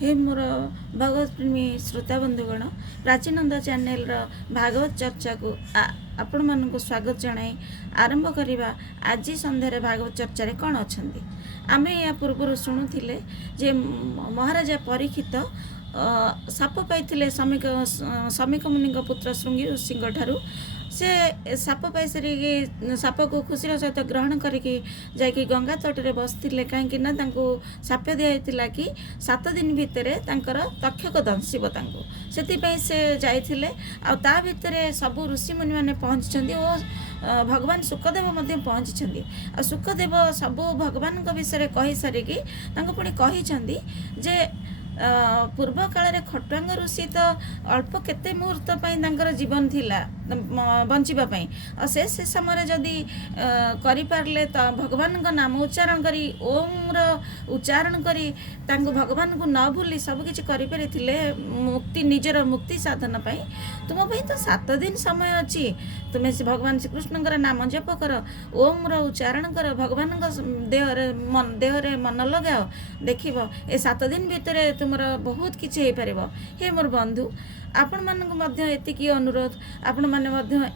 हे मोर भगवत प्रेमी श्रोता बंधुगण प्राचीनंद चैनल भागवत चर्चा को आपण मानक स्वागत जनाई आरंभ करवा। आज संध्यारे भागवत चर्चा रे कौन अच्छा आम या पूर्व शुणुले जे महाराजा परीक्षित साप पाई समीक मुनि पुत्र श्रृंगी ऋषि ठारू से साप पाई सारी साप को खुशी सहित ग्रहण करके जाकि गंगा तटे बसते कहीं साप दिखाई कि 7 दिन भितर तक्षक दंशिब से जाइए आ भितर सबू ऋषि मुनि मैंने पहुँची और भगवान शुकदेव पहुँची आ शुकदेव सबू भगवान विषय कही सारिकी पुणी कही जे पूर्व काल खटुआंग ऋषि तो अल्प केते मुहूर्त पर जीवन थिला बंचापी से समय जदि करें तो भगवान का नाम उच्चारण करी ओम उच्चारण करी भगवान को न भूली सबकि करें मुक्ति निजर मुक्ति साधन पाई तुम भाई तो 7 दिन समय अच्छी तुम्हें से भगवान श्रीकृष्ण नाम जप कर ओम उच्चारण कर भगवान देहरे मन लगाओ देख ए 7 दिन भितर तुम बहुत किसी हो पार। हे मोर बंधु आपण मानक एतिकी अनुरोध आपण माने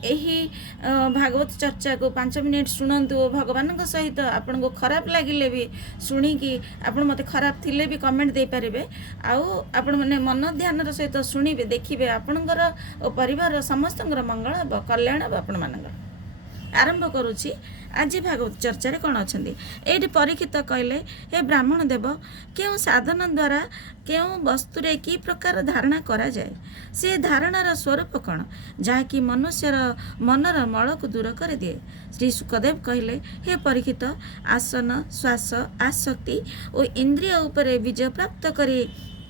यही भागवत चर्चा को 5 मिनिट शुणु भगवान सहित आपन को खराब लगिले भी शुणिकी आपण मत खराब थिले भी कमेंट दे पारे आपण माने मन ध्यान सहित शुणिबे देखिबे आपणकर और परिवार समस्त मंगल हम कल्याण हम आपण मानकर आरंभ करुच्ची। आज भागवत चर्चा रे कौन अच्छा ये परीक्षित कहले हे ब्राह्मण देव क्यों साधन द्वारा क्यों वस्तुरे की प्रकार धारणा करा जाए से धारणार स्वरूप कौन जहाँकि मनुष्यर मनर मल को दूर कर दिए। श्री सुखदेव कहले हे परीक्षित आसन श्वास आसक्ति और इंद्रिय उपरे विजय प्राप्त करी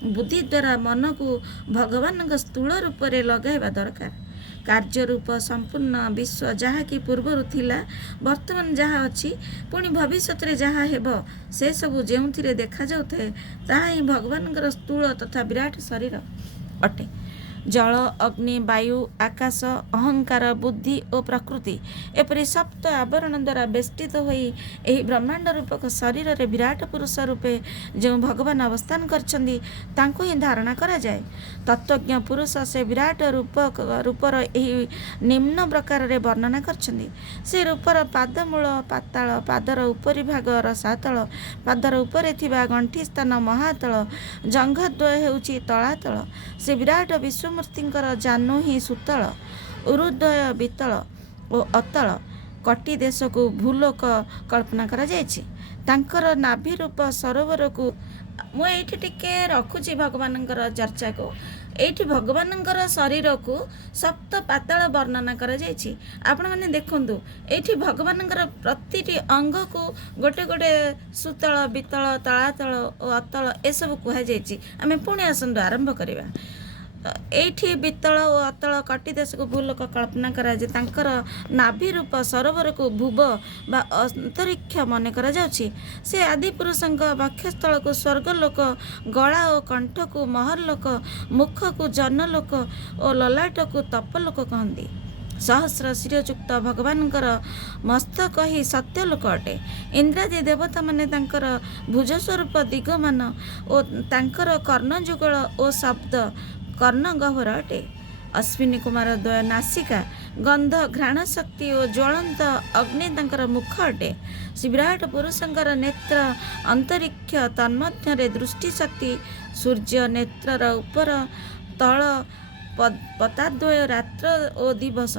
बुद्धि द्वारा मन को भगवान स्थूल रूप में लगाइबा दरकार। कार्य रूप संपूर्ण विश्व जहाँ कि पूर्वर थिला वर्तमान जहाँ अच्छी पुणी भविष्य जहाँ हेब से सबू जो देखा जाए ताहा ही भगवान स्थूल तथा विराट शरीर अटे। जल अग्नि वायु आकाश अहंकार बुद्धि और प्रकृति एपरी सप्त आवरण द्वारा बेष्टित होई एही ब्रह्मांड रूपक शरीर रे विराट पुरुष रूपे जो भगवान अवस्थान करछंदी तांको ही धारणा करा जाए। तत्वज्ञ पुरुष से विराट रूपर एही निम्न प्रकार रे वर्णना करछंदी। से रूपर पादमूल पाताल पादर उपरि भाग रसातल पादर उपरे थिबा गंठी स्थान महातल जंघद्वय हेउची तलातल से विराट विश्व मूर्तिंकर जानु ही सुतल उरुद्वय बीतल और अतल कटी देश को भूलोक कल्पना करा जायछि। तांकर नाभि रूप सरोवर को मुझे टिके रखुची भगवान चर्चा को एठी भगवान शरीर को सप्त पाताल वर्णना करा जायछि। आपण माने देखंतु एठी भगवान प्रतिटी अंग को गोटे गोटे सुतल बीतल तलातल और अतल ए सब कह जायछि। आमे पुणी आसंतु आरंभ करिबा। एठी बीतल और अतल कटी देश को भूलोक कल्पना करा जे तांकर नाभि रूप सरोवर को भुव बा अंतरिक्ष मन करा जाउछि। से आदि पुरुषंक वक्षस्थल को स्वर्गलोक गला और कंठ को महरलोक मुख को जनलोक और ललाट को तपलोक कहती। सहस्र शिरयुक्त भगवान मस्तक ही सत्यलोक अटे। इंद्रादि देवता माने तांकर भुज स्वरूप दिगमान और तांकर कर्णजुगल और शब्द कर्ण गह्वर अटे। अश्विनी कुमार द्वय नासिका गंध घ्राण शक्ति और ज्वलंत अग्नि तांकर मुख अटे। श्री विराट पुरुषंकर नेत्र अंतरिक्ष तन्मध्य दृष्टि शक्ति सूर्य नेत्र उपर तल पताद्वय रात्र और दिवस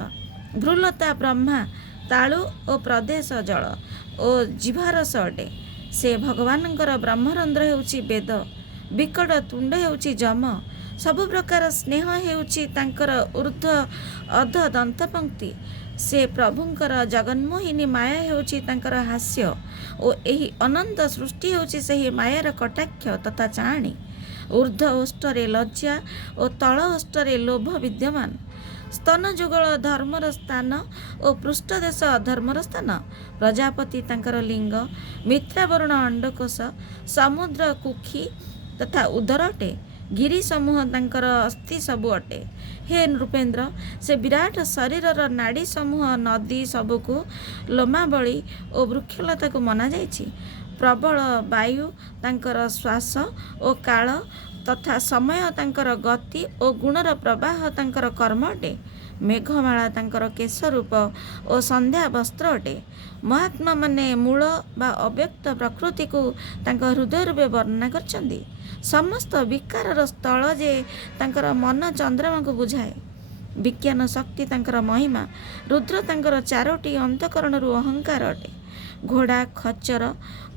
भ्रूलता ब्रह्मा तालु और प्रदेश जल और जीवारस अटे। से भगवानंकर ब्रह्मरंध्र हेउची वेद विकट तुंड हेउची जम सब प्रकार स्नेह हेउची तांकर ऊर्ध्व अध दंतपंक्ति। से प्रभुंकर जगन्मोहिनी माया हेउची तांकर हास्य और एही अनंत सृष्टि हेउची सही मायार कटाक्ष तथा चाणी। ऊर्ध्व ओष्ठरे लज्जा और तल ओष्ठरे लोभ विद्यमान। स्तन जुगल धर्मर स्थान और पृष्ठदेश अधर्मर स्थान। प्रजापति तांकर लिंग मित्रावरण अंडकोश समुद्र कुखी तथा उदर अटे। गिरी समूह तांकर अस्थि सबु अटे। हे नृपेन्द्र से विराट शरीरर नाड़ी समूह नदी सबुको लोमावली और वृक्षलता को मना जाइछि। प्रबल वायु तांकर श्वास और काल तथा समय तांकर गति और गुणर प्रवाह तांकर कर्म अटे। मेघमाला तांकर केश रूप और संध्या वस्त्र अटे। महात्मा माने मूल बा अव्यक्त प्रकृति को तांक हृदय रूपे वर्णना करछन्ति। समस्त विकार स्थल जे तांकर मन चंद्रमा को बुझाए। विज्ञान शक्ति तांकर महिमा। रुद्र तांकर चारोटी अंतकरण रु अहंकार अटे। घोड़ा खच्चर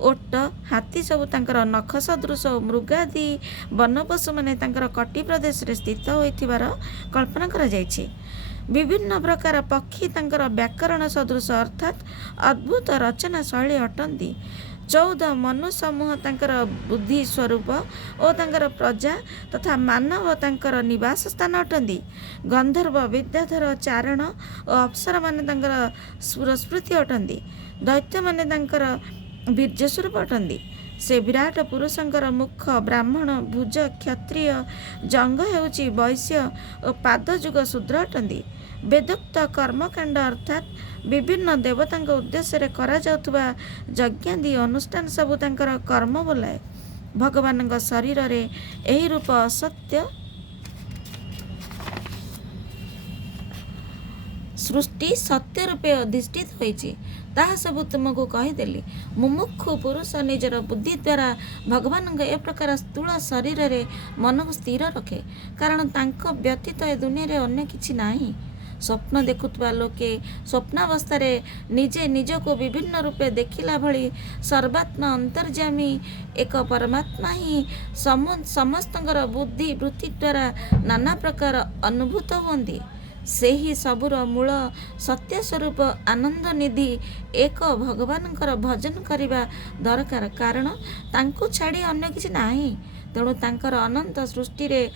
ओट हाथी सब तांकर नख सदृश मृगादि वनपशु माने तांकर कटी प्रदेश रे स्थित होइथिबार कल्पना करा जायछि। विभिन्न प्रकार पक्षी तांकर व्याकरण सदृश अर्थात अद्भुत रचना शैली अटंती। 14 मनु समूह तांकर बुद्धि स्वरूप और तांकर प्रजा तथा मानव तांकर निवास स्थान अटंती। गंधर्व विद्याधर चारण और अप्सरा माने तांकर स्फूर्ति अटंती। दैत्य माने तांकर वीर्य स्वरूप अटंती। से विराट पुरुषंकर मुख ब्राह्मण भुज क्षत्रिय जंग हेउची वैश्य और पादजुग शूद्र अटंती। वेदोक्त कर्मकांड अर्थात विभिन्न देवतांक उद्देश्य करा जाउथुबा यज्ञादि अनुष्ठान सबु तांकर कर्म बोलाए। भगवान शरीर रे एही रूप असत्य सृष्टि सत्य रूपे अधिष्ठित होइछि ताहा सबु तुमको कहीदेली। मुमुक्षु पुरुष निजर बुद्धि द्वारा भगवान ए प्रकार स्थूल शरीर रे मन को स्थिर रखे, कारण तांको व्यतीत ए दुनिया रे अन्य किछि नाही। स्वप्न देखुवा लोके स्वप्नावस्था निजे निज को विभिन्न रूपे देखिला भली सर्वात्मा अंतर्जामी एक परमात्मा ही समस्तंकर बुद्धि वृत्ति द्वारा नाना प्रकार अनुभूत हुंदी। से ही सबुर मूल सत्य स्वरूप आनंद निधि एक भगवानंकर भजन करिबा दरकार, कारण तांको छाड़ी अन्य किछि नाही। तेणु तांकर अनंत सृष्टि रे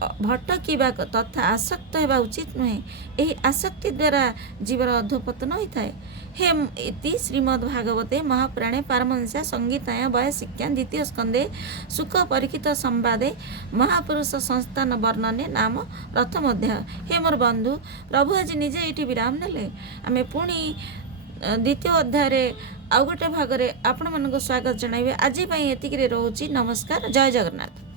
भटकिबा तथा आसक्त हेबा उचित नुहे। एही आसक्ति द्वारा जीवर अधोपतन होइथाए। हे इति श्रीमद्भागवते महापुराणे पारमहंस्या संगीताया वयशिक्ष्यां द्वितीय स्कंदे सुख परीक्षित संवादे महापुरुष संस्थान वर्णने नाम प्रथम अध्याय। हे मोर बंधु, प्रभु आज निजे ये विराम नेले। आमे पुणी द्वितीय अध्याय आउ गोटे भाग में आपण मानक स्वागत जणाइबे। आज एतिकी रोची। नमस्कार। जय जगन्नाथ।